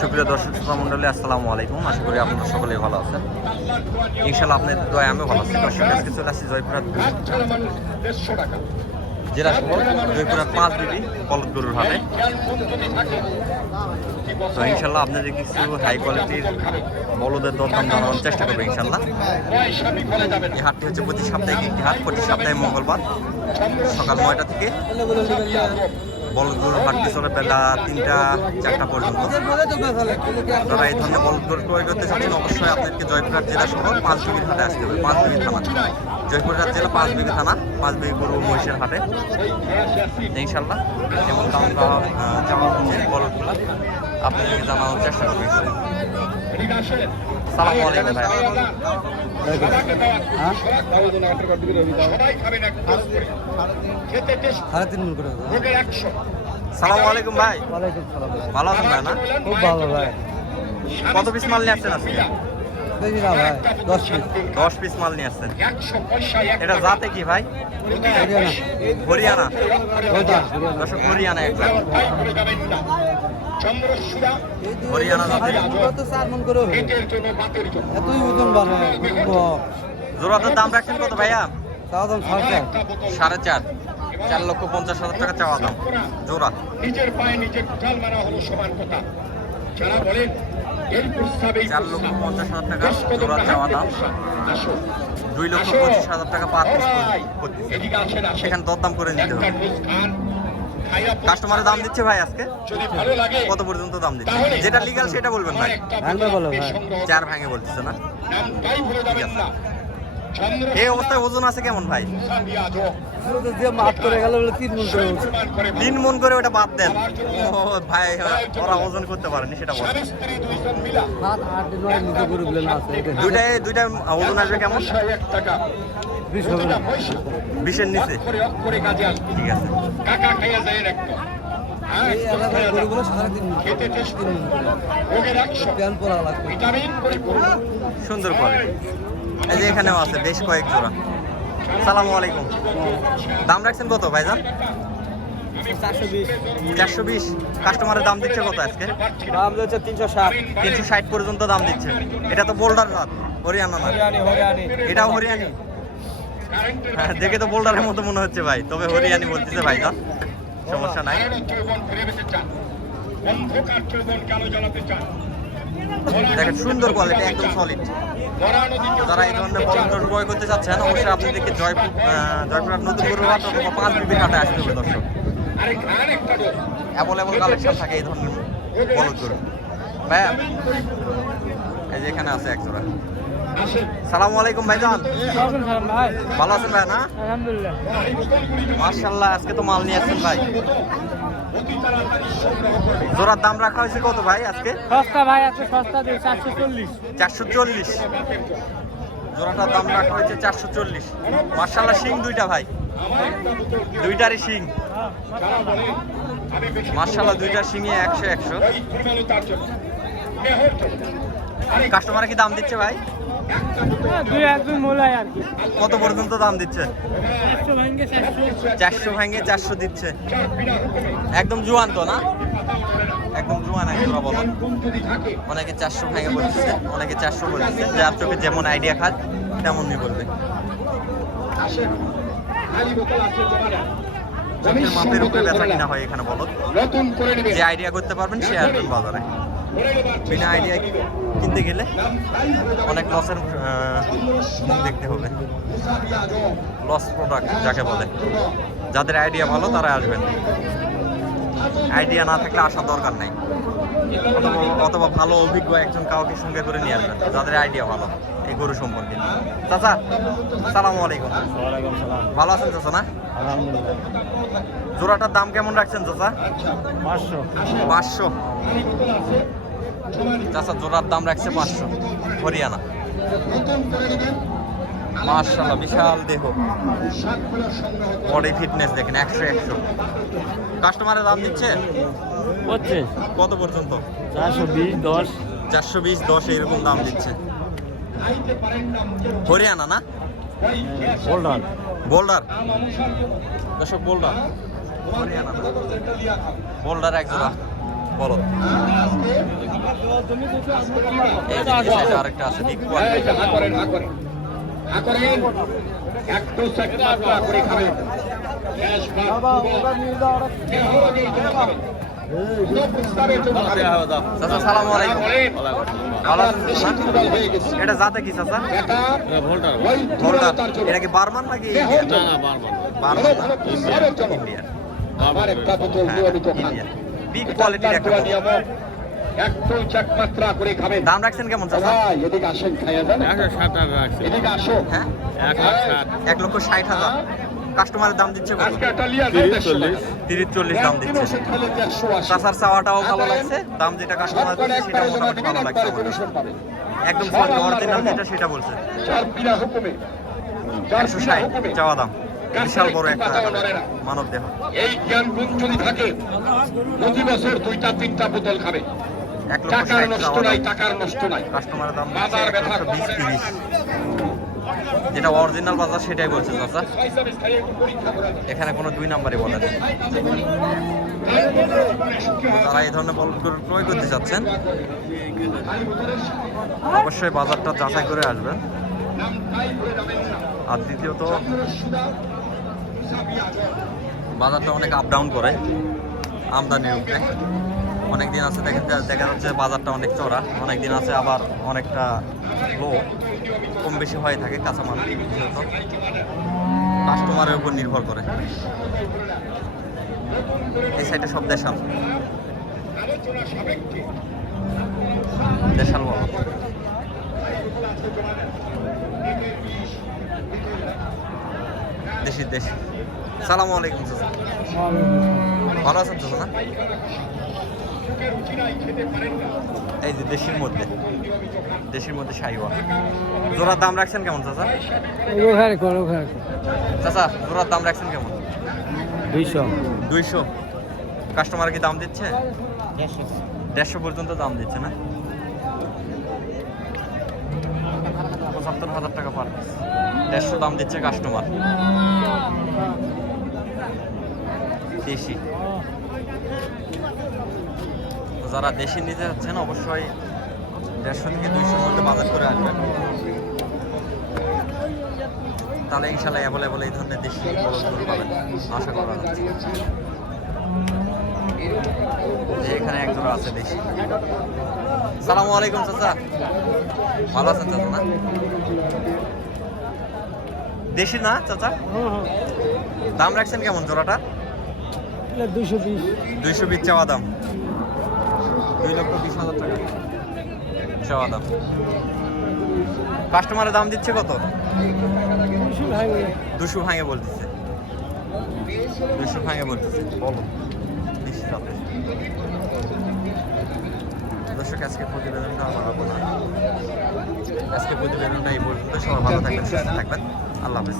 সুপ্রিয় দর্শক শ্রোতা মণ্ডলী, আসসালামু আলাইকুম। আশা করি আপনারা সকলেই ভালো আছেন। ইনশাআল্লাহ আপনাদের দোয়ায় আমি ভালো আছি। দর্শক আজকে চলে আসছি জয়পুরহাট জেলা শহর জয়পুরহাট 5 বিবি বলদ গরুর হাটে। তো ইনশাআল্লাহ আপনাদের কিছু হাই কোয়ালিটির বলদের দরদাম জানানোর চেষ্টা করবো ইনশাআল্লাহ। এই হাটটি হচ্ছে প্রতি সাপ্তাহিক একটি হাট, প্রতি সপ্তাহে মঙ্গলবার সকাল 9টা থেকে বলদ গরুর হাটটি চলে বেলা 3টা-4টা পর্যন্ত। যারা এই ধরনের বলদ গরু ক্রয় করতে চাচ্ছেন অবশ্যই আপনাদেরকে জয়পুরহাট জেলা শহর 5 বিবির হাটে আসতে হবে। 5 বিবি থানা, জয়পুরহাট জেলা 5 বিবি থানা, 5 বিবি গরু মহিষের হাটে ইনশাল্লাহ যেমন দাম চাওয়া হচ্ছে বলদগুলো আপনাদেরকে জানানোর চেষ্টা করবো। সালামু আলাইকুম ভাই। সালামু আলাইকুম ভাই। ভালো আছেন ভাই? না খুব ভালো ভাই। কত পিস মাল নিয়ে আসছেন আজকে? বেশি না ভাই, 10 পিস মাল নিয়ে আসছেন। এটা জাতে কি ভাই? হরিয়ানা। দর্শক হরিয়ানা একটা হরিয়ানা জাতের এতই ওজন বাড়ে। জোড়াটার দাম রাখছেন কত ভাইয়া? 4.5, 4,50,000 টাকা চাওয়া দাম জোড়া। নিজের পায়ে নিজের জাল মারা হলো সমান কথা। যারা বলেন এর প্রস্তাবে 4,50,000 টাকা জোড়া চাওয়া দাম, 2,25,000 টাকা পার পিস করতেছে। সেখানে দরদাম করে নিতে হবে। কাস্টমারের দাম দিচ্ছে ভাই আজকে কত পর্যন্ত দাম দিচ্ছে? যেটা লিগ্যাল সেটা বলবেন ভাই। 4 ভাঙে বলতেছে না? ঠিক আছে। এই অবস্থায় ওজন আছে কেমন ভাই? 3 মন করে ওটা বাদ দেন। ও ভাই, ওরা ওজন করতে পারেনি সেটা বল। দুইটা ওজন আসবে কেমন? 20-এর নিচে। ঠিক আছে। সুন্দর কোয়ালিটি। এই যে এখানেও আছে বেশ কয়েক জোড়া। সালামু আলাইকুম। দাম রাখছেন কত ভাইজান? 420। কাস্টমারের দাম দিচ্ছে কত আজকে? দাম দিচ্ছে 360। 360 পর্যন্ত দাম দিচ্ছে। এটা তো বোল্ডার জাত, হরিয়ানা না? এটাও হরিয়ানি। হ্যাঁ, দেখে তো বোল্ডারের মতো মনে হচ্ছে ভাই, তবে হরিয়ানি বলতেছে ভাইজান। সমস্যা নাই। দেখেন সুন্দর কোয়ালিটি, একদম সলিড। যারা এই ধরনের বলদ ক্রয় করতে চাচ্ছেন অবশ্যই আপনাদেরকে জয়পুরহাট নতুন গরুর হাট অথবা 5 বিবির হাটে আসতে হবে দর্শক। অ্যাভেলেবল কালেকশন থাকে এই ধরনের বলদ গরু। ভাইয়া এই যে এখানে আছে এক জোড়া। সালামু আলাইকুম ভাইজান। ভালো আছেন ভাই? না আলহামদুলিল্লাহ। মাশাআল্লাহ, আজকে তো মাল নিয়ে আসছেন ভাই। জোড়ার দাম রাখা হয়েছে কত ভাই আজকে? সস্তা ভাই, আজকে সস্তা দিয়ে 440। 440 জোড়াটার দাম রাখা হয়েছে 440। মাশাআল্লাহ, শিং দুইটা ভাই, দুইটারই শিং। মাশাআল্লাহ, দুইটার শিংয়ে 100। কাস্টমার কি দাম দিচ্ছে ভাই? কত পর্যন্ত দাম দিচ্ছে? 400 ভাঙে 400 দিচ্ছে। একদম জুয়ান তো না? একদম জুয়ান একজোড়া বলো। অনেকে 400 ভাঙে বলতেছে, অনেকে 400 বলতেছে। যার চোখে যেমন আইডিয়া খায় তেমনই বলবে। চোখের মাপের উপরে বেচা কিনা হয় এখানে বলো। যে আইডিয়া করতে পারবেন সে আসবেন বাজারে। বিনা আইডিয়া কিনতে গেলে অনেক লসের মুখ দেখতে হবে। লস প্রোডাক্ট যাকে বলে। যাদের আইডিয়া ভালো তারা আসবেন, আইডিয়া না থাকলে আসার দরকার নাই। অথবা ভালো অভিজ্ঞ একজন কাউকে সঙ্গে করে নিয়ে আসবেন যাদের আইডিয়া ভালো এই গরু সম্পর্কে। চাচা সালামু আলাইকুম। ভালো আছেন চাচা? না আলহামদুলিল্লাহ। জোড়াটার দাম কেমন রাখছেন চাচা? 500। চাচা জোড়ার দাম রাখছে 500। হরিয়ানা। মাশাআল্লাহ, বিশাল দেহ, বডি ফিটনেস দেখেন 100। কাস্টমারের দাম দিচ্ছে কত পর্যন্ত? 420-10 এরকম দাম দিচ্ছে। হরিয়ানা না? বোল্ডার দর্শক, বোল্ডার হরিয়ানা। বোল্ডার এক জোড়া বলো। এই যে নিচে আরেকটা আছে বিগ কোয়ালিটি। এই যে হা করেন, হা করেন, হা করেন। একটু চেক মাত্রা করে খাবেন। গ্যাস বা পুরো প্রস্তাবের জন্য খাবেন। চাচা সালামু আলাইকুম। বলেন, ভালো আছেন বেশি চাচা? দুর্বল হয়ে গেছে। এটা জাতে কি চাচা? এটা ওই ভোল্টার। দুর্বলতার জন্য। এটা কি বার্মান নাকি দেহ ইন্ডিয়ান? জন্য। বার্মান ভালো না? ভালো প্রস্তাবের জন্য। ইন্ডিয়ান। আবার একটা বোতল হ্যাঁ, নিয়মিত খান। ইন্ডিয়ান। বিগ কোয়ালিটির একটা দোয়া বড়। নিয়ামক। একটু চেক মাত্রা করে খাবেন। দাম রাখছেন কেমন চাচা? ভাই এদিকে আসেন, খাইয়া যান। এদিকে আসো। হ্যাঁ, 1,60,000। কাস্টমারের দাম দিচ্ছে কত? আজকে একটা লিয়া যাও 150 30-40 দাম দিচ্ছে। একদিন ওষুধ খেলে 180। চাচার চাওয়াটাও ভালো লাগছে, দাম যেটা কাস্টমার একবারে দিচ্ছে সেটা একবারে জমা মোটামুটি দিবেন, ভালো লাগছে একবারে আমার। কমিশন পাবেন। একদম সব আল্লাহর অরিজিনাল রহমত। যেটা সেটা বলছে। যার বিনা হুকুমে, যার বিনা 160 হুকুমে। চাওয়া দাম। বিশাল বড় একটা পাতাও নড়ে না। মানব দেহ। এই জ্ঞান গুণ যদি থাকে প্রতি বছর 2টা-3টা বোতল খাবে। 1,60,000 টাকার নষ্ট চাওয়া নাই, দাম। টাকার নষ্ট নাই। কাস্টমারের দাম দিচ্ছে বাজার ব্যথা 1,20-30। যেটা অরিজিনাল বাজার সেটাই বলছে চাচা। হিসাবে খাইয়ে একটু পরীক্ষা করে নেন। এখানে কোনো 2 নাম্বারই বলে নেই। যারা এই ধরনের বলদ গরু ক্রয় করতে চাচ্ছেন অবশ্যই বাজারটা যাচাই করে আসবেন। আর দ্বিতীয়ত বাজারটা অনেক আপ ডাউন করে আমদানির উপরে। অনেক দিন আছে দেখা যাচ্ছে বাজারটা অনেক চড়া, অনেক দিন আছে আবার অনেকটা লো, কম বেশি হয়ে থাকে কাঁচামাল। যেহেতু কাস্টমারের উপর নির্ভর করে। এই সাইডে সব দেশাল দেশাল বলো। দেশি দেশি। সালামু আলাইকুম চাচা। ভালো আছেন চাচা না? এই যে দেশির মধ্যে শাহিওয়াল জোড়ার দাম রাখছেন কেমন চাচা? চাচা জোড়ার দাম রাখছেন কেমন? 200। কাস্টমার কি দাম দিচ্ছে? 150 পর্যন্ত দাম দিচ্ছে না? 75,000 টাকা পার পিস। 150 দাম দিচ্ছে কাস্টমার। দেশি। তো যারা দেশি নিতে যাচ্ছেন অবশ্যই 150 থেকে 200 মধ্যে বাজার করে আসবেন। তাহলে ইনশাল্লাহ অ্যাভেলেবল এই ধরনের দেশি বলদ গরু পাবেন আশা করা যাচ্ছে। যে এখানে এক জোড়া আছে দেশি। সালামু আলাইকুম চাচা। ভালো আছেন চাচা না? দেশি না চাচা? দাম রাখছেন কেমন জোড়াটা? 220 চাওয়া দাম। 2,20,000 টাকা চাওয়া দাম। কাস্টমারের দাম দিচ্ছে কত? 200 ভাঙে বলতেছে। 200 ভাঙে বলতেছে। বলো বেশি যাবে। দর্শক আজকে প্রতিবেদনটা বাড়াবো না। আজকে প্রতিবেদনটা এই পর্যন্ত। সবাই ভালো থাকবেন, সুস্থ থাকবেন। আল্লাহ হাফেজ।